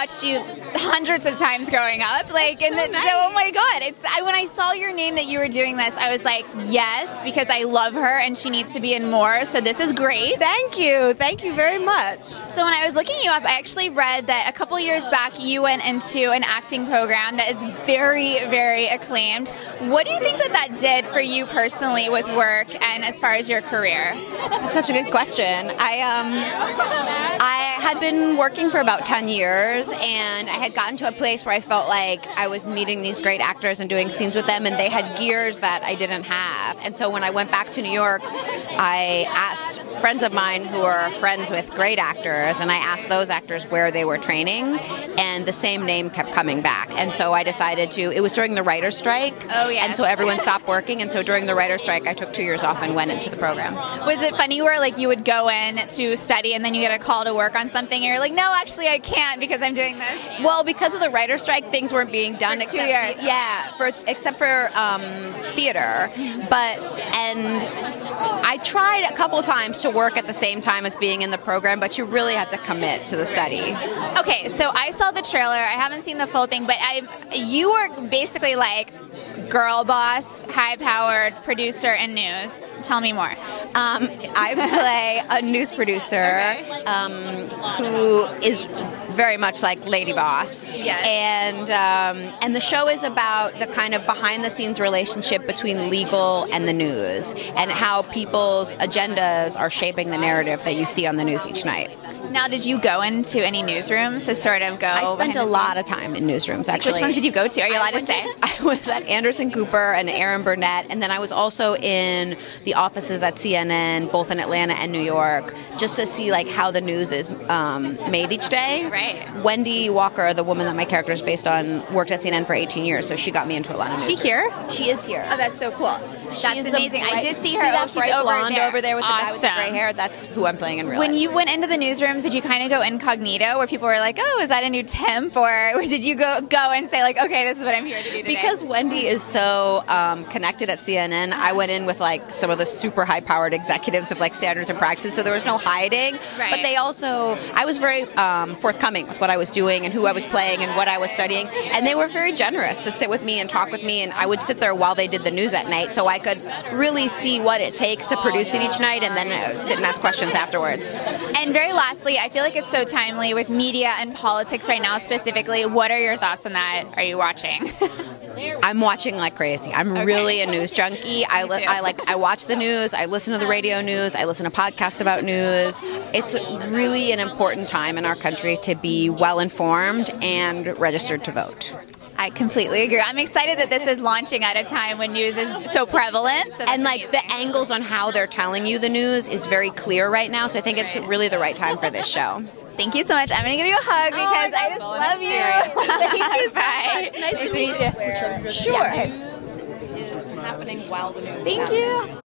watched you hundreds of times growing up. Like, and so, oh my God, when I saw your name that you were doing this, I was like, yes, because I love her and she needs to be in more. So this is great. Thank you very much. So when I was looking you up, I actually read that a couple years back you went into an acting program that is very, very acclaimed. What do you think that did for you personally with work and as far as your career? That's such a good question. I had been working for about 10 years, and I had gotten to a place where I felt like I was meeting these great actors and doing scenes with them, and they had gears that I didn't have. And so when I went back to New York, I asked friends of mine who are friends with great actors, and I asked those actors where they were training, and the same name kept coming back. And so I decided it was during the writer's strike, and so everyone stopped working, and so during the writer's strike, I took 2 years off and went into the program. Was it funny where like you would go in to study and then you get a call to work on something and you're like, no, actually I can't because I'm doing this? Well, because of the writer's strike, things weren't being done for 2 years. Except for theater. And I tried a couple times to work at the same time as being in the program, but you really have to commit to the study. Okay, so I saw the trailer. I haven't seen the full thing, but you were basically like girl boss, high-powered producer in news. Tell me more. I play a news producer who is very much like Lady Boss. Yes. And the show is about the kind of behind-the-scenes relationship between legal and the news, and how people's agendas are shaping the narrative that you see on the news each night. Now, did you go into any newsrooms to sort of go? I spent a lot of time in newsrooms, actually. Which ones did you go to? Are you allowed to say? I was at Anderson Cooper and Aaron Burnett, and then I was also in the offices at CNN, both in Atlanta and New York, just to see like how the news is made each day. Right. Wendy Walker, the woman that my character is based on, worked at CNN for 18 years, so she got me into a lot of newsrooms. She here? She is here. Oh, that's so cool. That's amazing. I did see her. See that she's bright blonde over there with awesome. the guy with the gray hair? That's who I'm playing in real life. When you went into the newsrooms, did you kind of go incognito, where people were like, "Oh, is that a new temp?" Or did you go and say like, "Okay, this is what I'm here to do today"? Because Wendy is so connected at CNN, I went in with like some of the super high-powered executives of like standards and practices, so there was no hiding. Right. But I was very forthcoming with what I was doing and who I was playing and what I was studying, and they were very generous to sit with me and talk with me, and I would sit there while they did the news at night, so I could really see what it takes to produce it each night, and then sit and ask questions afterwards. And very lastly, I feel like it's so timely with media and politics right now specifically. What are your thoughts on that? Are you watching? I'm watching like crazy. I'm really a news junkie. I watch the news. I listen to the radio news. I listen to podcasts about news. It's really an important time in our country to be well informed and registered to vote. I completely agree. I'm excited that this is launching at a time when news is so prevalent. So and like the angles on how they're telling you the news is very clear right now. So I think it's really the right time for this show. Thank you so much. I'm going to give you a hug because I just love you. Thank you so Bye. much. Nice to meet you. Sure. News is happening while the news is happening. Thank you.